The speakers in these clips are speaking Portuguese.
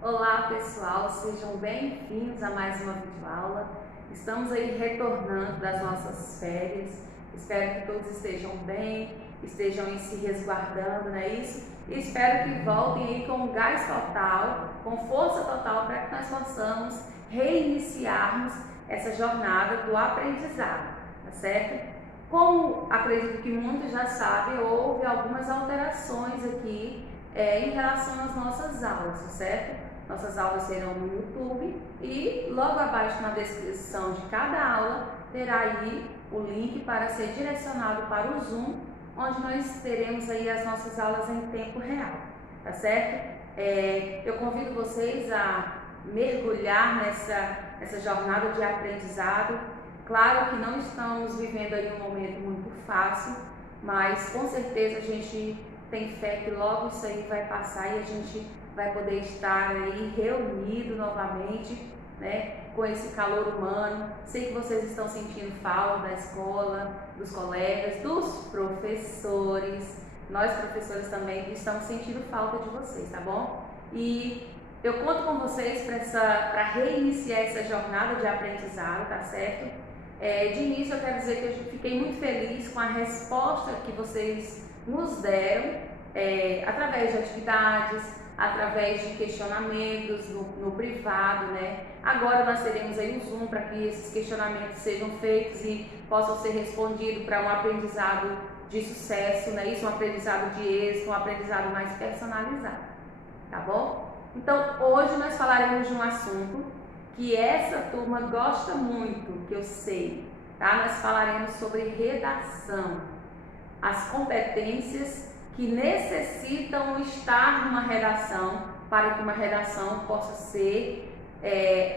Olá pessoal, sejam bem-vindos a mais uma videoaula. Estamos aí retornando das nossas férias. Espero que todos estejam bem, estejam aí se resguardando, não é isso? E espero que voltem aí com gás total, com força total, para que nós possamos reiniciarmos essa jornada do aprendizado, tá certo? Como acredito que muitos já sabem, houve algumas alterações aqui em relação às nossas aulas, certo? Nossas aulas serão no YouTube e logo abaixo na descrição de cada aula terá aí o link para ser direcionado para o Zoom, onde nós teremos aí as nossas aulas em tempo real, tá certo? Eu convido vocês a mergulhar nessa jornada de aprendizado. Claro que não estamos vivendo aí um momento muito fácil, mas com certeza a gente tem fé que logo isso aí vai passar e a gente vai poder estar aí reunido novamente, né, com esse calor humano. Sei que vocês estão sentindo falta da escola, dos colegas, dos professores. Nós professores também estamos sentindo falta de vocês, tá bom? E eu conto com vocês para reiniciar essa jornada de aprendizado, tá certo? De início eu quero dizer que eu fiquei muito feliz com a resposta que vocês nos deram através de atividades, através de questionamentos no privado, né? Agora nós teremos aí um Zoom para que esses questionamentos sejam feitos e possam ser respondidos para um aprendizado de sucesso, né? Isso, um aprendizado de êxito, um aprendizado mais personalizado, tá bom? Então, hoje nós falaremos de um assunto que essa turma gosta muito, que eu sei, tá? Nós falaremos sobre redação, as competências que necessitam estar numa redação para que uma redação possa ser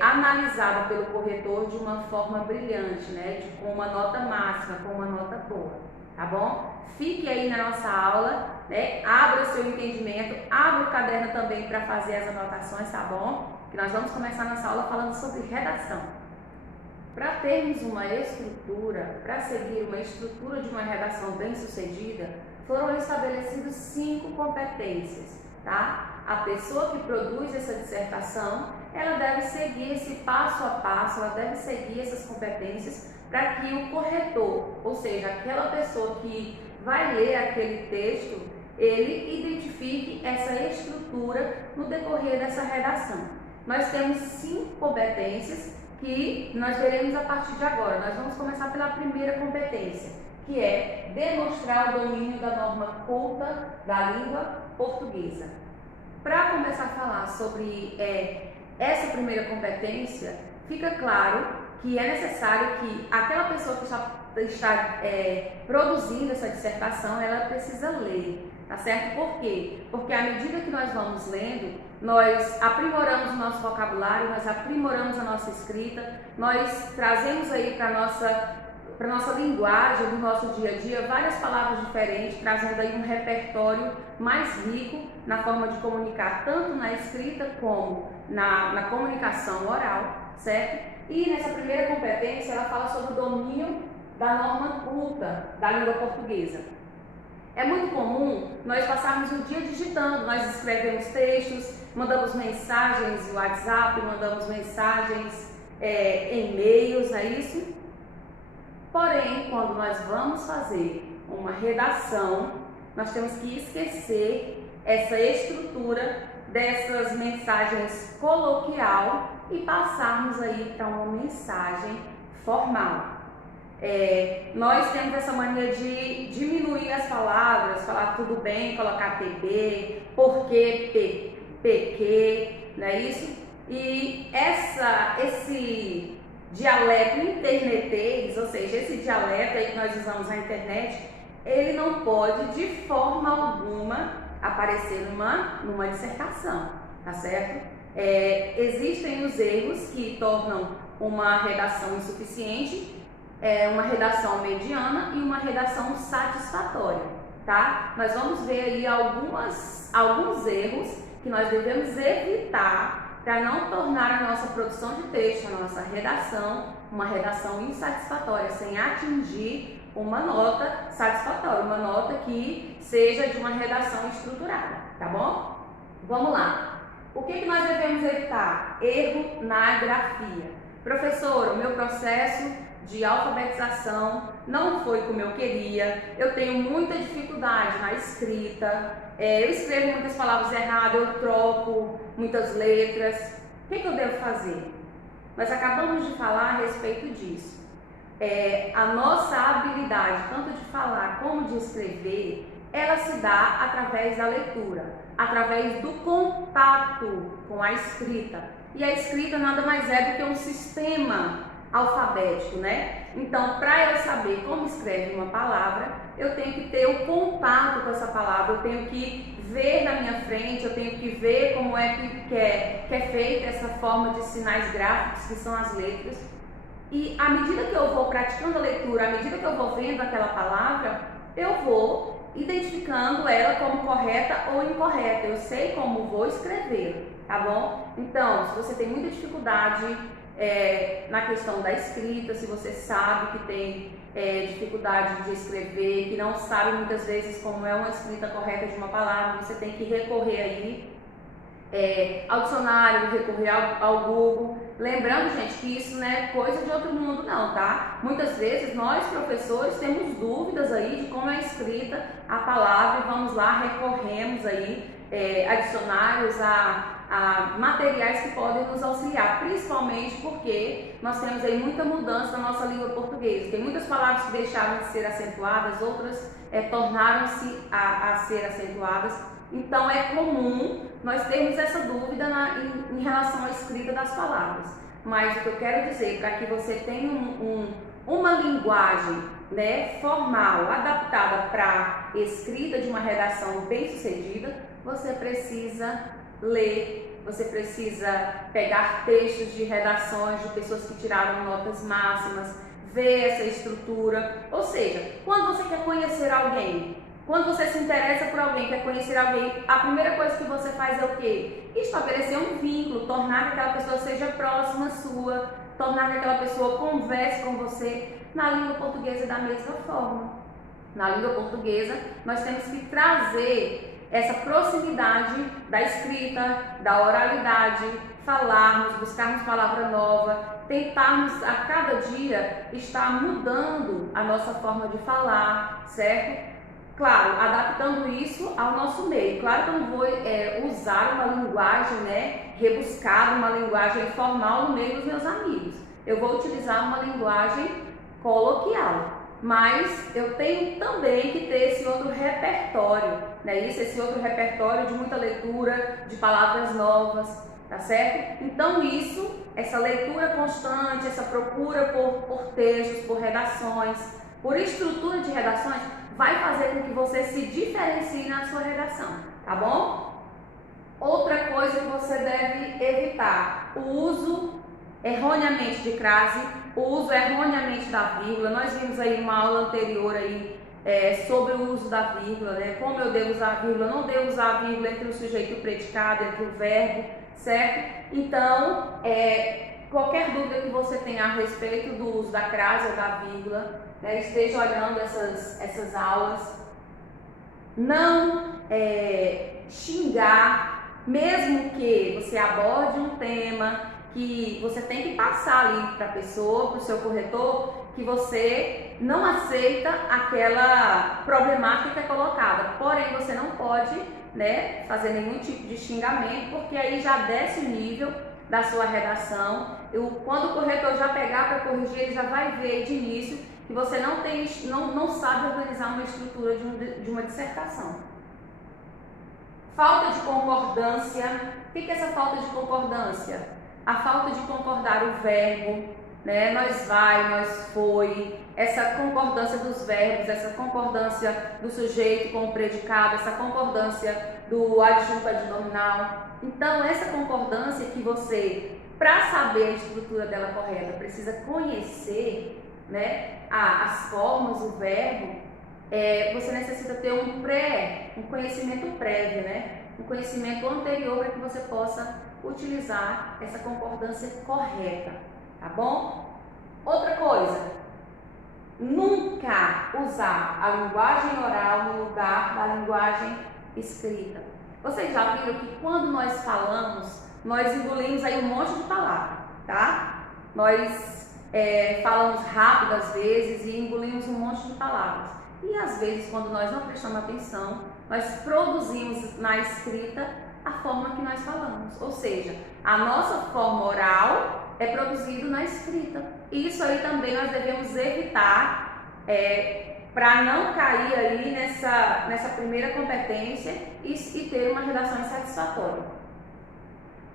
analisada pelo corretor de uma forma brilhante, né? Com uma nota máxima, com uma nota boa, tá bom? Fique aí na nossa aula, né? Abra o seu entendimento, abra o caderno também para fazer as anotações, tá bom? Que nós vamos começar nossa aula falando sobre redação. Para termos uma estrutura, para seguir uma estrutura de uma redação bem sucedida, foram estabelecidas 5 competências, tá? A pessoa que produz essa dissertação, ela deve seguir esse passo a passo, ela deve seguir essas competências para que o corretor, ou seja, aquela pessoa que vai ler aquele texto, ele identifique essa estrutura no decorrer dessa redação. Nós temos 5 competências que nós veremos a partir de agora. Nós vamos começar pela primeira competência, que é demonstrar o domínio da norma culta da língua portuguesa. Para começar a falar sobre essa primeira competência, fica claro que é necessário que aquela pessoa que está produzindo essa dissertação, ela precisa ler, tá certo? Por quê? Porque à medida que nós vamos lendo, nós aprimoramos o nosso vocabulário, nós aprimoramos a nossa escrita, nós trazemos aí para a nossa linguagem, do nosso dia a dia, várias palavras diferentes, trazendo aí um repertório mais rico na forma de comunicar, tanto na escrita como na comunicação oral, certo? E nessa primeira competência, ela fala sobre o domínio da norma culta da língua portuguesa. É muito comum nós passarmos o dia digitando, nós escrevemos textos, mandamos mensagens no WhatsApp, mandamos mensagens em e-mails, não é isso? Porém, quando nós vamos fazer uma redação, nós temos que esquecer essa estrutura dessas mensagens coloquial e passarmos aí para uma mensagem formal. Nós temos essa mania de diminuir as palavras, falar tudo bem, colocar PB, porquê, PQ, não é isso? E esse dialeto internetês, ou seja, esse dialeto aí que nós usamos na internet, ele não pode de forma alguma aparecer numa dissertação, tá certo? Existem os erros que tornam uma redação insuficiente, uma redação mediana e uma redação satisfatória, tá? Nós vamos ver aí alguns erros que nós devemos evitar para não tornar a nossa produção de texto, a nossa redação, uma redação insatisfatória, sem atingir uma nota satisfatória, uma nota que seja de uma redação estruturada, tá bom? Vamos lá. O que nós devemos evitar? Erro na grafia. Professora, o meu processo de alfabetização não foi como eu queria, eu tenho muita dificuldade na escrita, eu escrevo muitas palavras erradas, eu troco muitas letras. O que eu devo fazer? Nós acabamos de falar a respeito disso. A nossa habilidade, tanto de falar como de escrever, ela se dá através da leitura, através do contato com a escrita. E a escrita nada mais é do que um sistema alfabético, né? Então, para eu saber como escreve uma palavra, eu tenho que ter o contato com essa palavra, eu tenho que ver na minha frente, eu tenho que ver como é que é feita essa forma de sinais gráficos, que são as letras. E à medida que eu vou praticando a leitura, à medida que eu vou vendo aquela palavra, eu vou identificando ela como correta ou incorreta. Eu sei como vou escrever, tá bom? Então, se você tem muita dificuldade na questão da escrita, se você sabe que tem dificuldade de escrever, que não sabe muitas vezes como é uma escrita correta de uma palavra, você tem que recorrer aí ao dicionário, recorrer ao Google. Lembrando, gente, que isso não é coisa de outro mundo não, tá? Muitas vezes nós, professores, temos dúvidas aí de como é escrita a palavra e vamos lá, recorremos aí a dicionários, a materiais que podem nos auxiliar, principalmente porque nós temos aí muita mudança na nossa língua portuguesa. Tem muitas palavras que deixaram de ser acentuadas, outras tornaram-se a ser acentuadas. Então é comum nós termos essa dúvida em relação à escrita das palavras. Mas o que eu quero dizer, para que você tenha uma linguagem, né, formal, adaptada para escrita de uma redação bem sucedida, você precisa ler, você precisa pegar textos de redações de pessoas que tiraram notas máximas, ver essa estrutura. Ou seja, quando você quer conhecer alguém, quando você se interessa por alguém, quer conhecer alguém, a primeira coisa que você faz é o quê? Estabelecer um vínculo, tornar que aquela pessoa seja próxima sua, tornar que aquela pessoa converse com você. Na língua portuguesa da mesma forma. Na língua portuguesa, nós temos que trazer essa proximidade da escrita, da oralidade, falarmos, buscarmos palavra nova, tentarmos a cada dia estar mudando a nossa forma de falar, certo? Claro, adaptando isso ao nosso meio. Claro que eu não vou usar uma linguagem, né, rebuscada, uma linguagem formal no meio dos meus amigos. Eu vou utilizar uma linguagem coloquial, mas eu tenho também que ter esse outro repertório, né? Esse outro repertório de muita leitura, de palavras novas, tá certo? Então essa leitura constante, essa procura por textos, por redações, por estrutura de redações, vai fazer com que você se diferencie na sua redação, tá bom? Outra coisa que você deve evitar, o uso erroneamente de crase, o uso erroneamente da vírgula. Nós vimos aí uma aula anterior aí sobre o uso da vírgula, né? Como eu devo usar a vírgula, não devo usar a vírgula entre o sujeito e o predicado, entre o verbo, certo? Então, qualquer dúvida que você tenha a respeito do uso da crase ou da vírgula, né, esteja olhando essas aulas, não xingar, mesmo que você aborde um tema que você tem que passar ali para a pessoa, para o seu corretor, que você não aceita aquela problemática que é colocada, porém você não pode, né, fazer nenhum tipo de xingamento, porque aí já desce o nível da sua redação. Quando o corretor já pegar para corrigir, ele já vai ver de início que você não sabe organizar uma estrutura de uma dissertação. Falta de concordância. O que é essa falta de concordância? A falta de concordar o verbo, né? Nós vai, nós foi, essa concordância dos verbos, essa concordância do sujeito com o predicado, essa concordância do adjunto adnominal. Então, essa concordância que você, para saber a estrutura dela correta, precisa conhecer, né, as formas, o verbo, você necessita ter um conhecimento prévio, né? Um conhecimento anterior para que você possa utilizar essa concordância correta, tá bom? Outra coisa, nunca usar a linguagem oral no lugar da linguagem escrita. Vocês já viram que quando nós falamos, nós engolimos aí um monte de palavra, tá? Nós falamos rápido às vezes e engolimos um monte de palavras. E às vezes, quando nós não prestamos atenção, nós produzimos na escrita a forma que nós falamos. Ou seja, a nossa forma oral é produzida na escrita. E isso aí também nós devemos evitar para não cair aí nessa primeira competência e ter uma redação insatisfatória.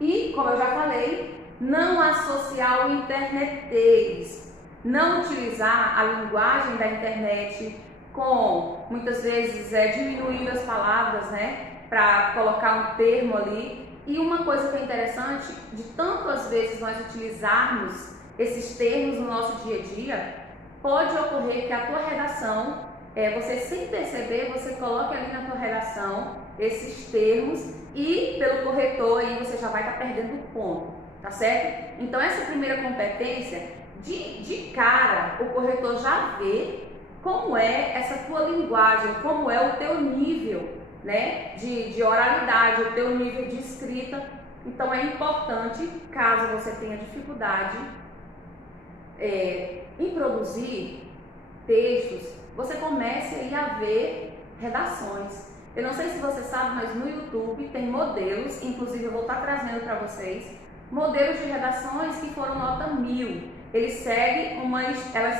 E, como eu já falei, não associar o internetês, não utilizar a linguagem da internet com, muitas vezes, diminuindo as palavras, né, para colocar um termo ali. E uma coisa que é interessante, de tantas vezes nós utilizarmos esses termos no nosso dia a dia, pode ocorrer que a tua redação, você sem perceber, você coloque ali na tua redação esses termos e pelo corretor aí você já vai estar perdendo o ponto, tá certo? Então essa primeira competência, de cara, o corretor já vê como é essa tua linguagem, como é o teu nível, né, de oralidade, o teu nível de escrita. Então é importante, caso você tenha dificuldade em produzir textos, você comece aí a ver redações. Eu não sei se você sabe, mas no YouTube tem modelos, inclusive eu vou estar trazendo para vocês, modelos de redações que foram nota 1000. Elas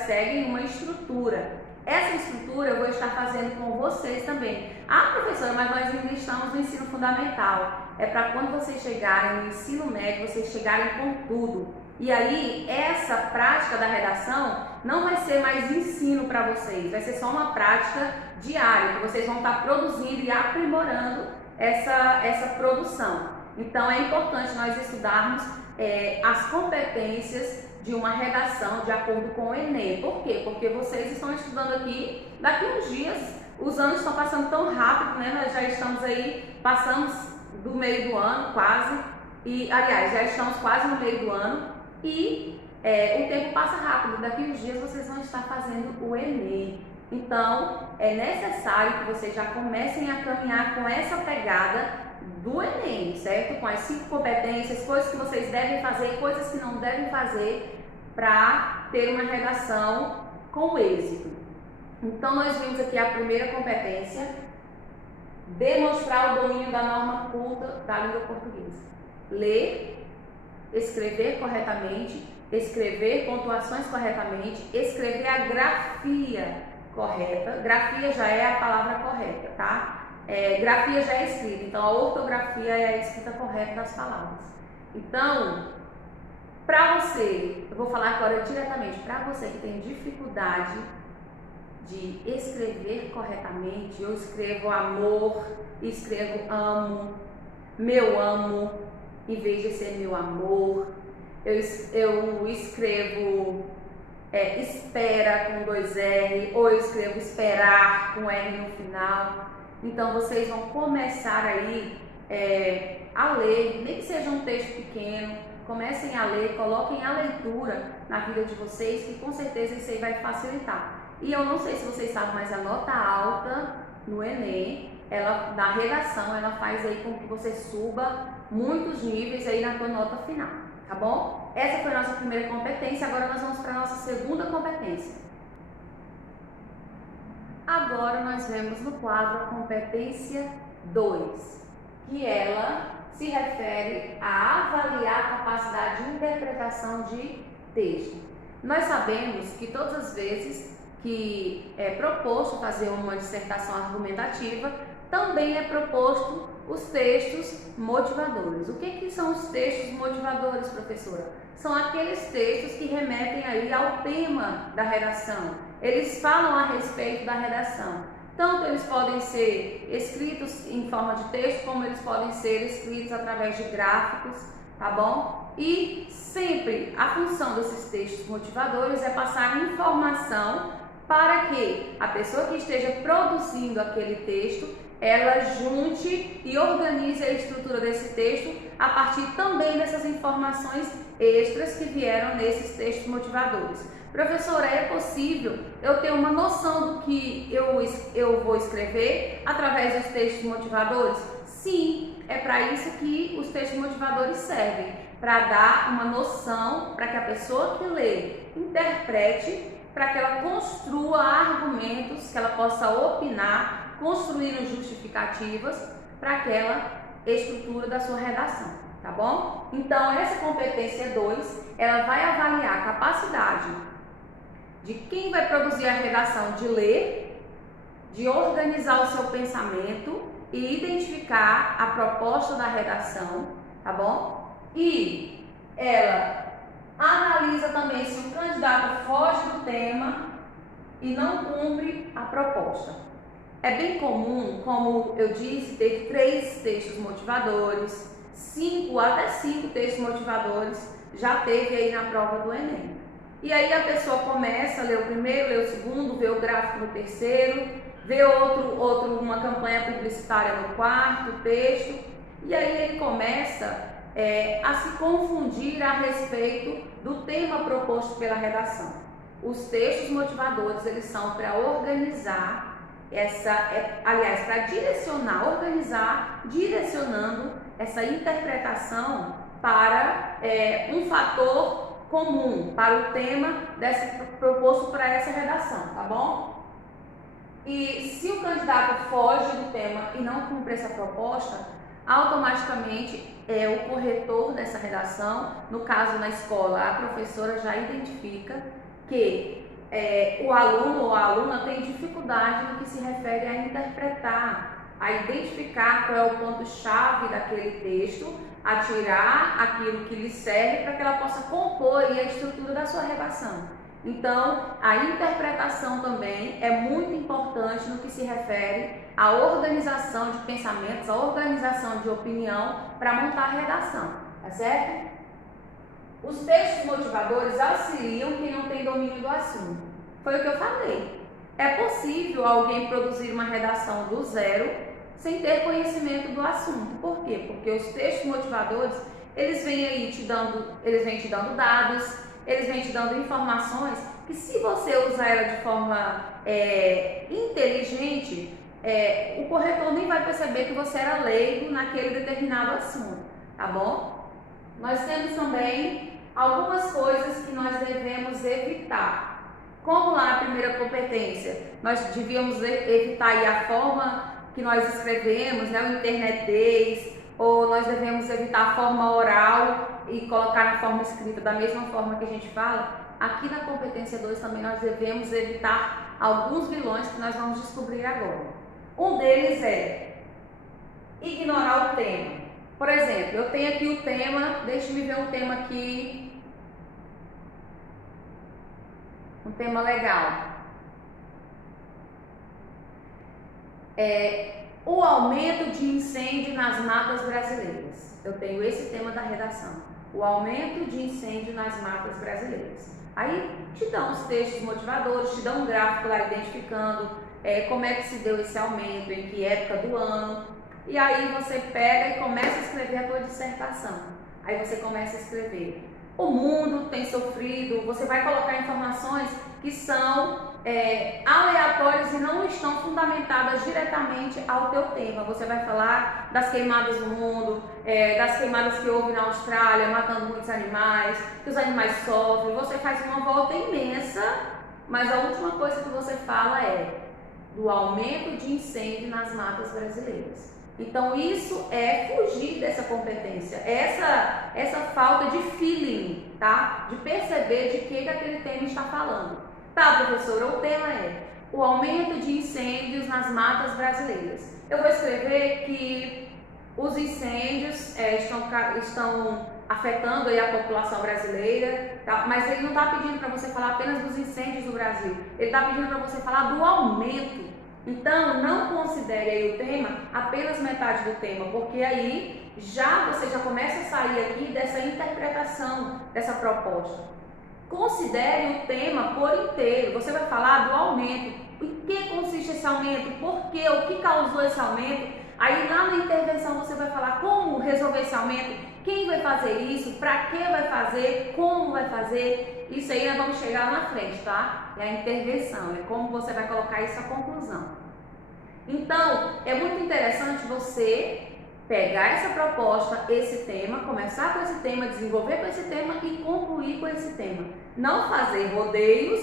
seguem uma estrutura. Essa estrutura eu vou estar fazendo com vocês também. Ah, professora, mas nós ainda estamos no ensino fundamental. É para quando vocês chegarem no ensino médio, vocês chegarem com tudo. E aí, essa prática da redação não vai ser mais ensino para vocês, vai ser só uma prática diária, que vocês vão estar produzindo e aprimorando essa produção. Então, é importante nós estudarmos as competências de uma redação de acordo com o Enem. Por quê? Porque vocês estão estudando aqui, daqui uns dias, os anos estão passando tão rápido, né? Nós já estamos aí, passamos do meio do ano quase, e aliás, já estamos quase no meio do ano, e o tempo passa rápido, daqui uns dias vocês vão estar fazendo o Enem. Então, é necessário que vocês já comecem a caminhar com essa pegada do Enem, certo? Com as 5 competências, coisas que vocês devem fazer, coisas que não devem fazer para ter uma redação com êxito. Então, nós vimos aqui a primeira competência, demonstrar o domínio da norma culta da língua portuguesa. Ler, escrever corretamente, escrever pontuações corretamente, escrever a grafia correta. Grafia já é a palavra correta, tá? Grafia já é escrita, então a ortografia é a escrita correta das palavras. Então, para você, eu vou falar agora diretamente, para você que tem dificuldade de escrever corretamente, eu escrevo amor, escrevo amo, meu amo, em vez de ser meu amor, eu escrevo espera com 2 R, ou eu escrevo esperar com R no final. Então vocês vão começar aí a ler, nem que seja um texto pequeno, comecem a ler, coloquem a leitura na vida de vocês, que com certeza isso aí vai facilitar. E eu não sei se vocês sabem, mas a nota alta no Enem, na redação, ela faz aí com que você suba muitos níveis aí na tua nota final, tá bom? Essa foi a nossa primeira competência, agora nós vamos para a nossa segunda competência. Agora nós vemos no quadro a competência 2, que ela se refere a avaliar a capacidade de interpretação de texto. Nós sabemos que todas as vezes que é proposto fazer uma dissertação argumentativa, também é proposto os textos motivadores. O que são os textos motivadores, professora? São aqueles textos que remetem aí ao tema da redação. Eles falam a respeito da redação. Tanto eles podem ser escritos em forma de texto, como eles podem ser escritos através de gráficos, tá bom? E sempre a função desses textos motivadores é passar informação para que a pessoa que esteja produzindo aquele texto, ela junte e organize a estrutura desse texto a partir também dessas informações extras que vieram nesses textos motivadores. Professora, é possível eu ter uma noção do que eu vou escrever através dos textos motivadores? Sim, é para isso que os textos motivadores servem, para dar uma noção, para que a pessoa que lê interprete, para que ela construa argumentos, que ela possa opinar, construindo justificativas para aquela estrutura da sua redação, tá bom? Então, essa competência 2, ela vai avaliar a capacidade de quem vai produzir a redação de ler, de organizar o seu pensamento e identificar a proposta da redação, tá bom? E ela analisa também se o candidato foge do tema e não cumpre a proposta. É bem comum, como eu disse, ter 3 textos motivadores, 5 até 5 textos motivadores, já teve aí na prova do Enem. E aí a pessoa começa a ler o primeiro, ler o segundo, vê o gráfico no terceiro, vê uma campanha publicitária no quarto texto, e aí ele começa a se confundir a respeito do tema proposto pela redação. Os textos motivadores, eles são para organizar para direcionar, direcionando essa interpretação para um fator comum, para o tema proposto para essa redação, tá bom? E se o candidato foge do tema e não cumpre essa proposta, automaticamente o corretor dessa redação, no caso na escola, a professora já identifica que o aluno ou a aluna tem dificuldade no que se refere a interpretar, a identificar qual é o ponto-chave daquele texto, a tirar aquilo que lhe serve para que ela possa compor a estrutura da sua redação. Então, a interpretação também é muito importante no que se refere à organização de pensamentos, à organização de opinião para montar a redação, tá certo? Os textos motivadores auxiliam quem não tem domínio do assunto. Foi o que eu falei. É possível alguém produzir uma redação do zero sem ter conhecimento do assunto. Por quê? Porque os textos motivadores, eles vêm te dando dados, eles vêm te dando informações que, se você usar ela de forma inteligente, o corretor nem vai perceber que você era leigo naquele determinado assunto, tá bom? Nós temos também algumas coisas que nós devemos evitar. Como lá na primeira competência, nós devíamos evitar aí a forma que nós escrevemos, né, o internetês, ou nós devemos evitar a forma oral e colocar na forma escrita da mesma forma que a gente fala. Aqui na competência 2 também nós devemos evitar alguns vilões que nós vamos descobrir agora. Um deles é ignorar o tema. Por exemplo, eu tenho aqui o tema, deixe-me ver um tema aqui, um tema legal. O aumento de incêndio nas matas brasileiras. Eu tenho esse tema da redação. O aumento de incêndio nas matas brasileiras. Aí te dão os textos motivadores, te dão um gráfico lá identificando como é que se deu esse aumento, em que época do ano. E aí você pega e começa a escrever a tua dissertação. Aí você começa a escrever: o mundo tem sofrido. Você vai colocar informações que são aleatórias e não estão fundamentadas diretamente ao teu tema. Você vai falar das queimadas no mundo, das queimadas que houve na Austrália, matando muitos animais, que os animais sofrem. Você faz uma volta imensa, mas a última coisa que você fala é do aumento de incêndio nas matas brasileiras. Então isso é fugir dessa competência, essa falta de feeling, tá? De perceber de que aquele tema está falando. Tá, professora, o tema é o aumento de incêndios nas matas brasileiras. Eu vou escrever que os incêndios estão afetando aí a população brasileira, tá? Mas ele não está pedindo para você falar apenas dos incêndios no Brasil, ele está pedindo para você falar do aumento. Então, não considere aí o tema apenas metade do tema, porque aí você já começa a sair aqui dessa interpretação, dessa proposta. Considere o tema por inteiro. Você vai falar do aumento. Em que consiste esse aumento? Por quê? O que causou esse aumento? Aí lá na intervenção você vai falar como resolver esse aumento, quem vai fazer isso, para que vai fazer, como vai fazer. Isso aí nós vamos chegar na frente, tá? É a intervenção, é como você vai colocar isso à conclusão. Então, é muito interessante você pegar essa proposta, esse tema, começar com esse tema, desenvolver com esse tema e concluir com esse tema. Não fazer rodeios,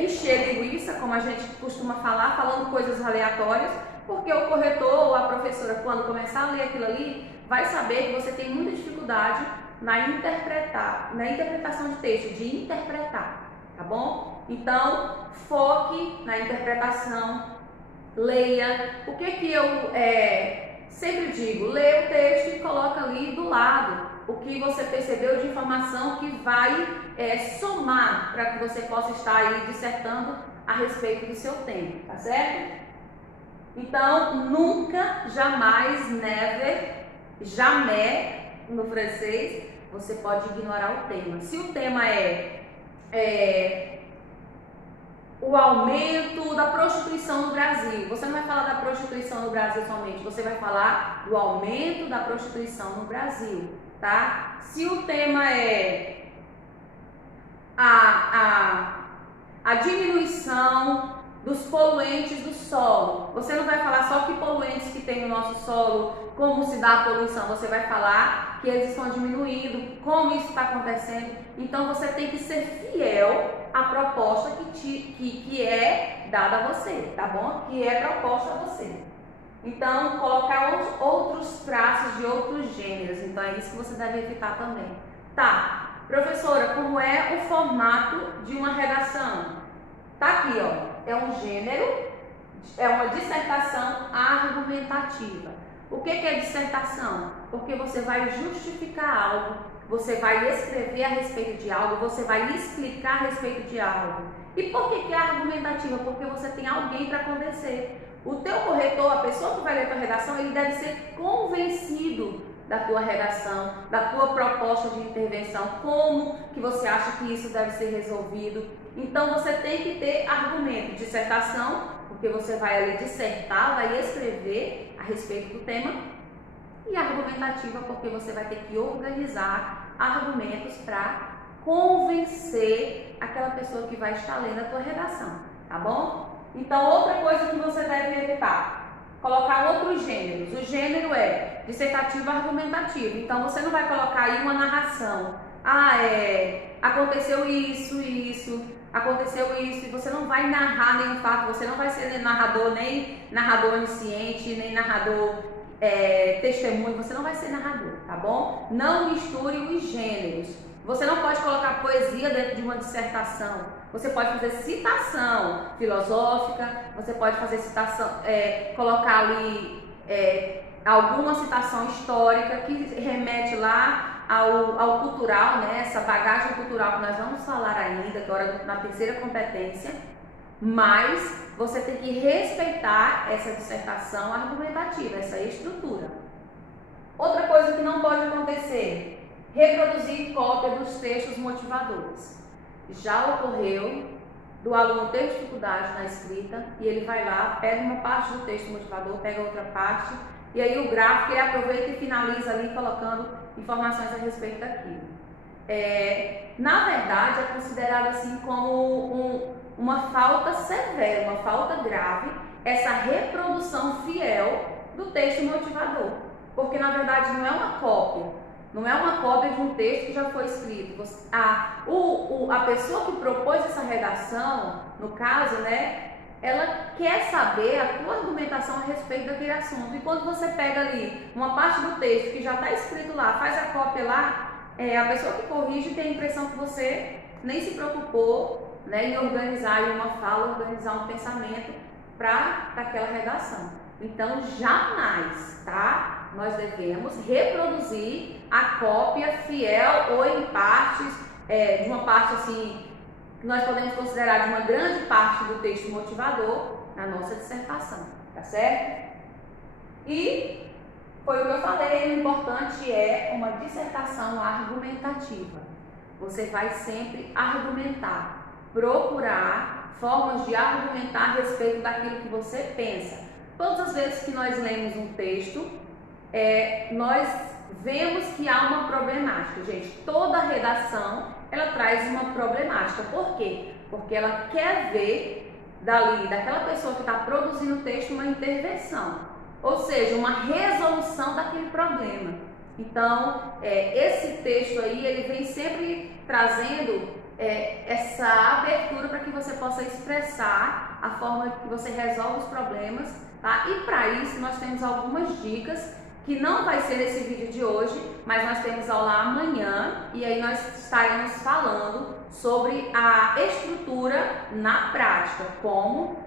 encher linguiça, como a gente costuma falar, falando coisas aleatórias, porque o corretor ou a professora, quando começar a ler aquilo ali, vai saber que você tem muita dificuldade na interpretação de texto, de interpretar, tá bom? Então, foque na interpretação, leia. O que eu sempre digo? Leia o texto e coloca ali do lado o que você percebeu de informação que vai somar para que você possa estar aí dissertando a respeito do seu tema, tá certo? Então, nunca, jamais, never, jamais, no francês, você pode ignorar o tema. Se o tema é o aumento da prostituição no Brasil, você não vai falar da prostituição no Brasil somente, você vai falar do aumento da prostituição no Brasil, tá? Se o tema é a diminuição dos poluentes do solo, você não vai falar só que poluentes que tem no nosso solo, como se dá a poluição, você vai falar que eles estão diminuindo, como isso está acontecendo. Então você tem que ser fiel à proposta que é dada a você, tá bom? Que é proposta a você. Então, colocar outros traços de outros gêneros, então é isso que você deve evitar também. Tá, professora, como é o formato de uma redação? Tá aqui, ó. É um gênero, é uma dissertação argumentativa. O que é dissertação? Porque você vai justificar algo, você vai escrever a respeito de algo, você vai explicar a respeito de algo. E por que é argumentativa? Porque você tem alguém para convencer. O teu corretor, a pessoa que vai ler a tua redação, ele deve ser convencido da tua redação, da tua proposta de intervenção, como que você acha que isso deve ser resolvido. Então você tem que ter argumento, dissertação, porque você vai ali dissertar, vai escrever a respeito do tema, e argumentativa, porque você vai ter que organizar argumentos para convencer aquela pessoa que vai estar lendo a tua redação, tá bom? Então, outra coisa que você deve evitar, colocar outros gêneros. O gênero é dissertativo argumentativo, então você não vai colocar aí uma narração. Aconteceu isso, aconteceu isso, e você não vai narrar nenhum fato, você não vai ser narrador, nem narrador onisciente, nem narrador testemunho, você não vai ser narrador, tá bom? Não misture os gêneros. Você não pode colocar poesia dentro de uma dissertação. Você pode fazer citação filosófica, você pode fazer citação, colocar ali alguma citação histórica que remete lá ao cultural, né? Essa bagagem cultural que nós vamos falar ainda, que agora na terceira competência, mas você tem que respeitar essa dissertação argumentativa, essa estrutura. Outra coisa que não pode acontecer, reproduzir cópia dos textos motivadores. Já ocorreu do aluno ter dificuldade na escrita e ele vai lá, pega uma parte do texto motivador, pega outra parte, e aí o gráfico ele aproveita e finaliza ali colocando informações a respeito daquilo. Na verdade, é considerado assim como uma falta severa, uma falta grave, essa reprodução fiel do texto motivador, porque na verdade não é uma cópia. Não é uma cópia de um texto que já foi escrito. A pessoa que propôs essa redação, no caso, né, ela quer saber a tua argumentação a respeito daquele assunto. E quando você pega ali uma parte do texto que já está escrito lá, faz a cópia lá, a pessoa que corrige tem a impressão que você nem se preocupou, né, em organizar uma fala, organizar um pensamento para aquela redação. Então, jamais, tá? Nós devemos reproduzir a cópia fiel ou em partes, de uma parte assim, que nós podemos considerar de uma grande parte do texto motivador na nossa dissertação, tá certo? E foi o que eu falei, o importante é uma dissertação argumentativa. Você vai sempre argumentar, procurar formas de argumentar a respeito daquilo que você pensa. Todas as vezes que nós lemos um texto, nós vemos que há uma problemática, gente. Toda redação, ela traz uma problemática. Por quê? Porque ela quer ver daquela pessoa que está produzindo o texto, uma intervenção. ou seja, uma resolução daquele problema. Então, esse texto aí, ele vem sempre trazendo essa abertura para que você possa expressar a forma que você resolve os problemas, tá? E para isso nós temos algumas dicas que não vai ser nesse vídeo de hoje, mas nós temos aula amanhã e aí nós estaremos falando sobre a estrutura na prática, como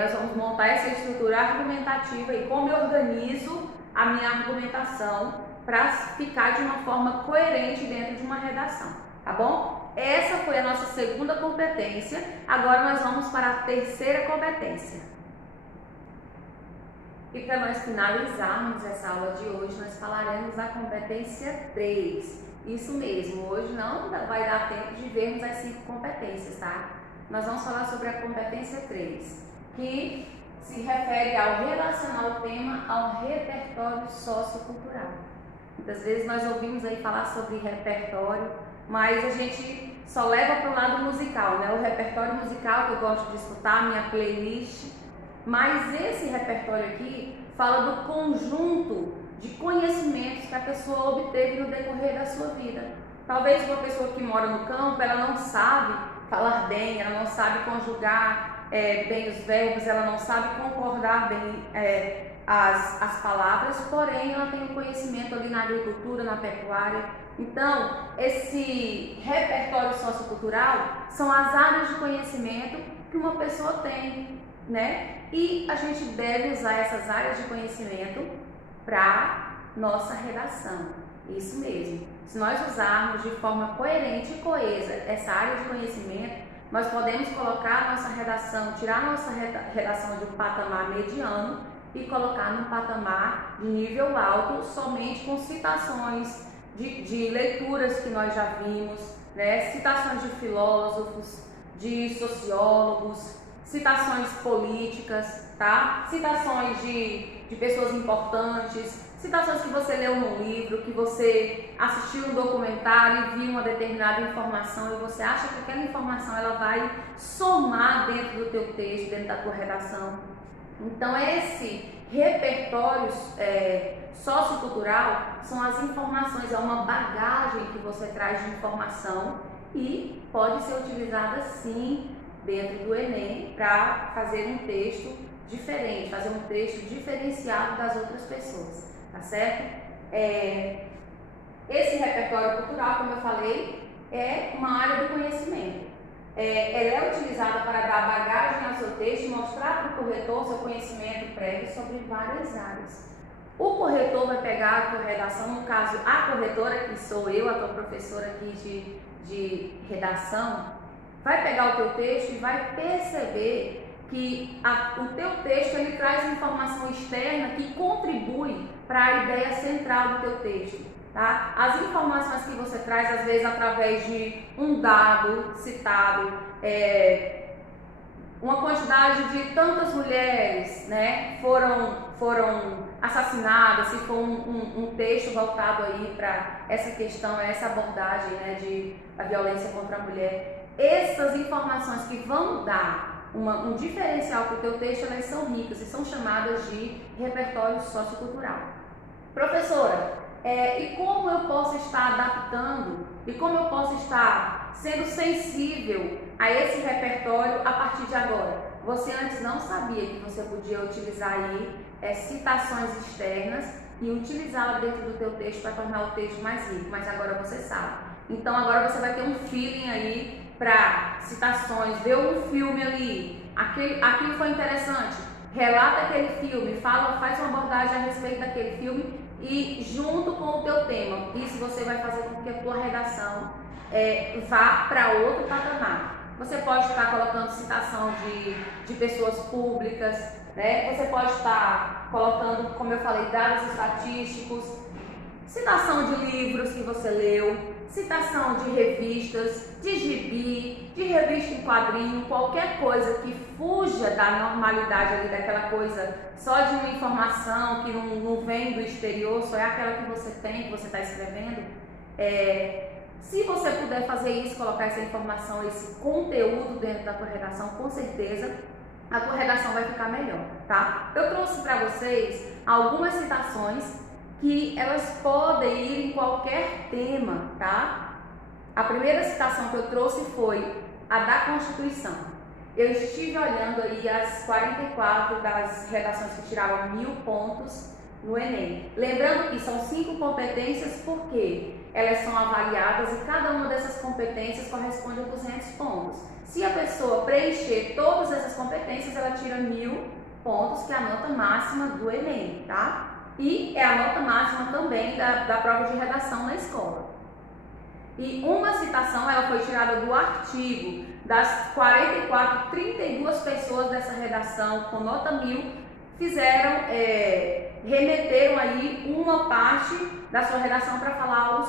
nós vamos montar essa estrutura argumentativa e como eu organizo a minha argumentação para ficar de uma forma coerente dentro de uma redação, tá bom? Essa foi a nossa segunda competência, agora nós vamos para a terceira competência. E para nós finalizarmos essa aula de hoje, nós falaremos da competência 3. Isso mesmo, hoje não vai dar tempo de vermos as 5 competências, tá? Nós vamos falar sobre a competência 3, que se refere ao relacionar o tema ao repertório sociocultural. Muitas vezes nós ouvimos aí falar sobre repertório, mas a gente só leva para o lado musical, né? O repertório musical que eu gosto de escutar, minha playlist. Mas esse repertório aqui fala do conjunto de conhecimentos que a pessoa obteve no decorrer da sua vida. Talvez uma pessoa que mora no campo, ela não sabe falar bem, ela não sabe conjugar bem os verbos, ela não sabe concordar bem as palavras, porém ela tem um conhecimento ali na agricultura, na pecuária. Então, esse repertório sociocultural são as áreas de conhecimento que uma pessoa tem, né? E a gente deve usar essas áreas de conhecimento para nossa redação. Isso mesmo. Se nós usarmos de forma coerente e coesa essa área de conhecimento, nós podemos colocar a nossa redação, tirar a nossa redação de um patamar mediano e colocar num patamar de nível alto somente com citações de leituras que nós já vimos, né? Citações de filósofos, de sociólogos, citações políticas, tá? Citações de pessoas importantes, citações que você leu num livro, que você assistiu um documentário e viu uma determinada informação e você acha que aquela informação ela vai somar dentro do teu texto, dentro da tua redação. Então esse repertório sociocultural são as informações, é uma bagagem que você traz de informação e pode ser utilizada sim dentro do Enem para fazer um texto diferente, fazer um texto diferenciado das outras pessoas, tá certo? Esse repertório cultural, como eu falei, é uma área do conhecimento. Ela é utilizada para dar bagagem ao seu texto e mostrar para o corretor seu conhecimento prévio sobre várias áreas. O corretor vai pegar a tua redação, no caso a corretora, que sou eu, a tua professora aqui de redação, vai pegar o teu texto e vai perceber que o teu texto ele traz informação externa que contribui para a ideia central do teu texto, tá? As informações que você traz, às vezes através de um dado citado, uma quantidade de tantas mulheres, né, foram assassinadas, se for um texto voltado aí para essa questão, essa abordagem, né, da violência contra a mulher. Essas informações que vão dar um diferencial para o teu texto, elas são ricas e são chamadas de repertório sociocultural. Professora, e como eu posso estar adaptando e como eu posso estar sendo sensível a esse repertório a partir de agora? Você antes não sabia que você podia utilizar aí citações externas e utilizá-la dentro do teu texto para tornar o texto mais rico, mas agora você sabe. Então agora você vai ter um feeling aí para citações, ver um filme ali, aquilo foi interessante, relata aquele filme, faz uma abordagem a respeito daquele filme e junto com o teu tema. Isso você vai fazer com que a tua redação vá para outro patamar. Você pode estar colocando citação de pessoas públicas, né? Você pode estar colocando, como eu falei, dados estatísticos, citação de livros que você leu, citação de revistas, de gibi, de revista em quadrinho, qualquer coisa que fuja da normalidade ali, daquela coisa só de uma informação que não vem do exterior, só é aquela que você tem, que você está escrevendo. Se você puder fazer isso, colocar essa informação, esse conteúdo dentro da tua redação, com certeza a tua redação vai ficar melhor, tá? Eu trouxe para vocês algumas citações que elas podem ir em qualquer tema, tá? A primeira citação que eu trouxe foi a da Constituição. Eu estive olhando aí as 44 das redações que tiraram 1000 pontos no Enem. Lembrando que são 5 competências, porque elas são avaliadas e cada uma dessas competências corresponde a 200 pontos. Se a pessoa preencher todas essas competências, ela tira 1000 pontos, que é a nota máxima do Enem, tá? E é a nota máxima também da prova de redação na escola. E uma citação, ela foi tirada do artigo. Das 44, 32 pessoas dessa redação com nota 1000 remeteram aí uma parte da sua redação para falar algo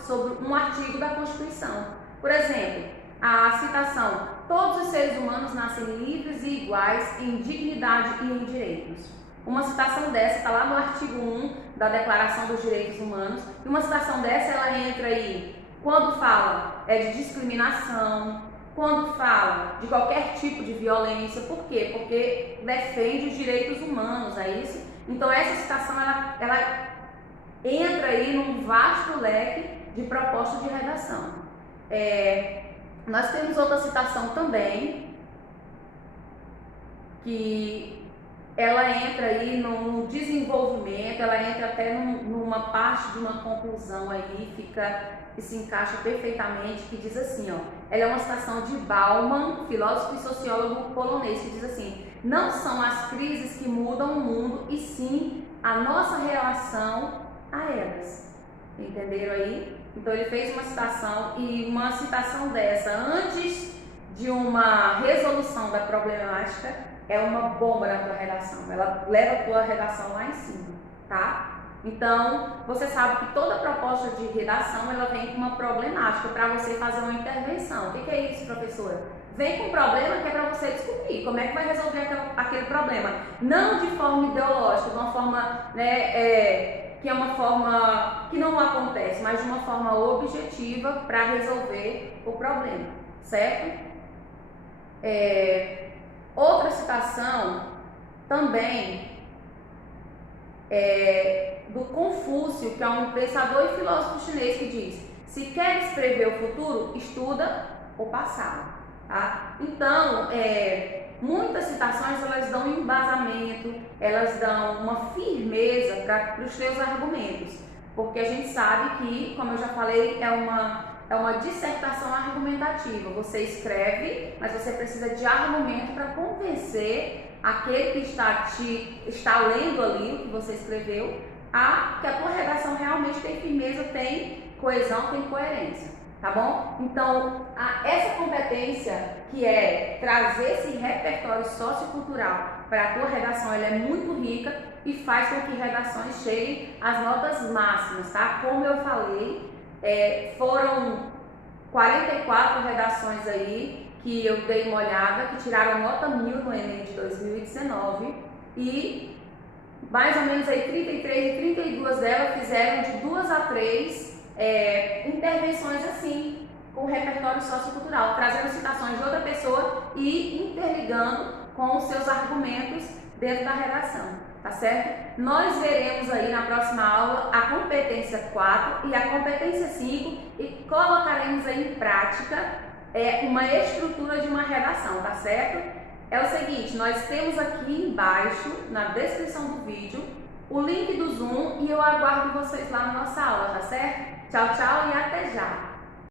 sobre um artigo da Constituição. Por exemplo, a citação: todos os seres humanos nascem livres e iguais em dignidade e em direitos. Uma citação dessa está lá no artigo 1 da Declaração dos Direitos Humanos, e uma citação dessa ela entra aí quando fala de discriminação, quando fala de qualquer tipo de violência. Por quê? Porque defende os direitos humanos, é isso? Então essa citação ela entra aí num vasto leque de propostas de redação. Nós temos outra citação também, que ela entra aí no desenvolvimento, ela entra até numa parte de uma conclusão aí, que se encaixa perfeitamente, que diz assim, ó, ela é uma citação de Bauman, filósofo e sociólogo polonês, que diz assim: não são as crises que mudam o mundo, e sim a nossa relação a elas. Entenderam aí? Então ele fez uma citação, e uma citação dessa antes de uma resolução da problemática é uma bomba na tua redação, ela leva a tua redação lá em cima, tá? Então, você sabe que toda proposta de redação, ela vem com uma problemática para você fazer uma intervenção. O que é isso, professora? Vem com um problema que é para você descobrir como é que vai resolver aquele problema. Não de forma ideológica, de uma forma, que é uma forma que não acontece, mas de uma forma objetiva para resolver o problema, certo? Outra citação também do Confúcio, que é um pensador e filósofo chinês, que diz: se queres prever o futuro, estuda o passado. Tá? Então, muitas citações elas dão embasamento, elas dão uma firmeza para os seus argumentos, porque a gente sabe que, como eu já falei, é uma dissertação argumentativa. Você escreve, mas você precisa de argumento para convencer aquele que está lendo ali o que você escreveu, que a tua redação realmente tem firmeza, tem coesão, tem coerência, tá bom? Então, essa competência, que é trazer esse repertório sociocultural para a tua redação, ela é muito rica e faz com que redações cheguem às notas máximas, tá? Como eu falei, foram 44 redações aí que eu dei uma olhada, que tiraram nota 1000 no Enem de 2019, e mais ou menos aí 33 e 32 delas fizeram de 2 a 3 intervenções assim, com repertório sociocultural, trazendo citações de outra pessoa e interligando com os seus argumentos dentro da redação, tá certo? Nós veremos aí na próxima aula a competência 4 e a competência 5 e colocaremos aí em prática uma estrutura de uma redação, tá certo? É o seguinte, nós temos aqui embaixo, na descrição do vídeo, o link do Zoom, e eu aguardo vocês lá na nossa aula, tá certo? Tchau, tchau e até já!